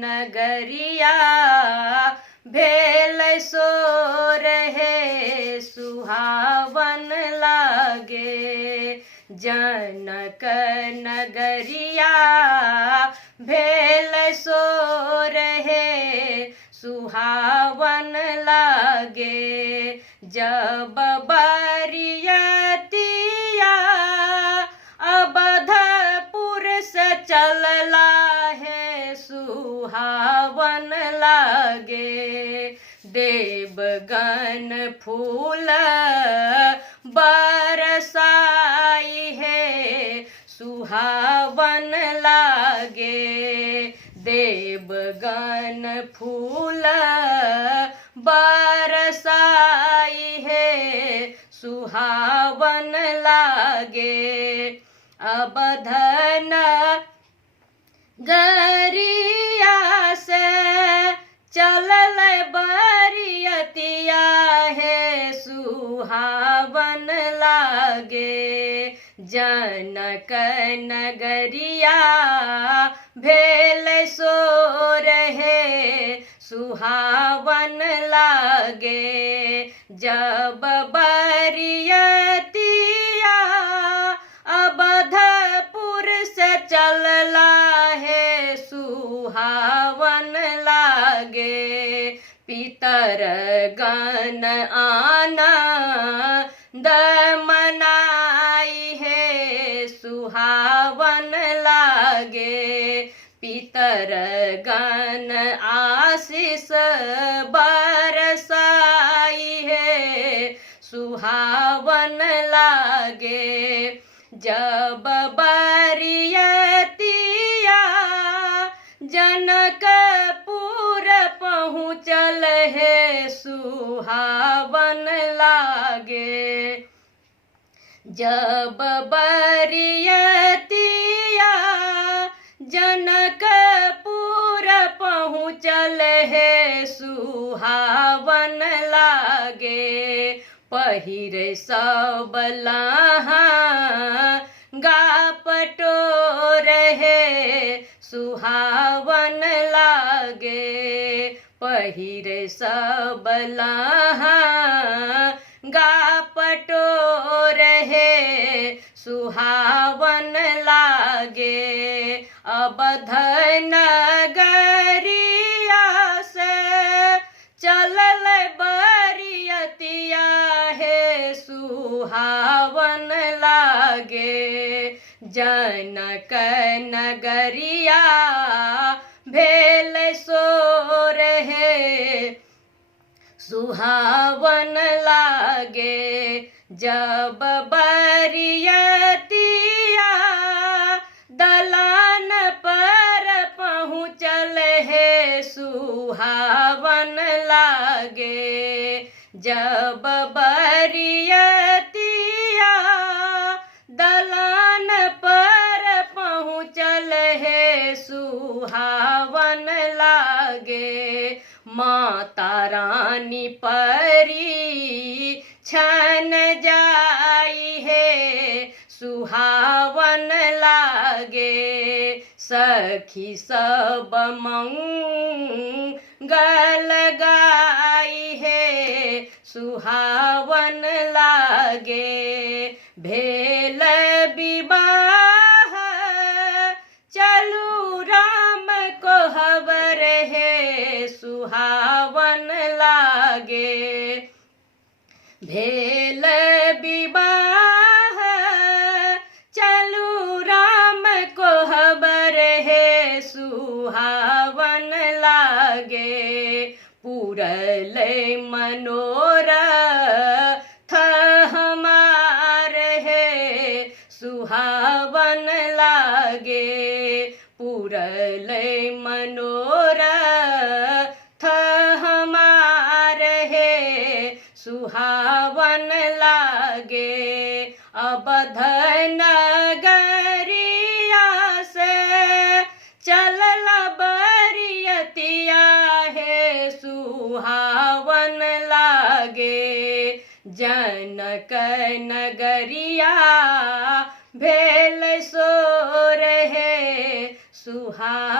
नगरिया भेल सोर हे सुहावन लागे। जनक नगरिया भेल सोर हे सुहावन लागे। जब बरियतिया अवधपुर से चलला है सुहावन लागे। देवगन फूल बरसाई है सुहावन लागे। देवगन फूल बरसाई है सुहावन लागे। अवधन गरिया से चलल बरियतिया है सुहावन लागे। जनक नगरिया भेल सोर हे सुहावन लागे। जब बरियतिया अवधपुर से चलला है सुहावन लागे। पितर गण आनंद मनाई है सुहावन लागे। पितर गण आशीष बरसाई है सुहावन लागे। जब बरियतिया जनकपुर पहुँचल है सुहावन लागे। जब बरियतिया जनकपुर पहुँचल है सुहावन लागे। पहिरे सब लहंगा पटोर है सुहावन लागे। पहिरे सब लहंगा पटोर है सुहावन लागे। अवध नगरिया से चलल बरियतिया है सुहावन लागे। जनक नगरिया भेल सोर हे सुहावन लागे। जब बरियतिया दलान पर पहुँचल है सुहावन लागे। जब बरियतिया दलान पर पहुँचल है सुहावन लागे। माता रानी परी छन जाई है सुहावन लागे। सखी सब मंगल गाई है सुहावन लागे। भेल विवाह चलू राम को खबर है सुहावन लागे। भेल विवाह चलू राम को खबर है सुहावन लागे। पूरल मनोरथ हमार है सुहावन लागे। पूरल मनोरथ हमार है सुहावन लागे। अवध नगरिया से चलल बरियतिया है सुहावन लागे। जनक नगरिया भेल सोर है सुहावन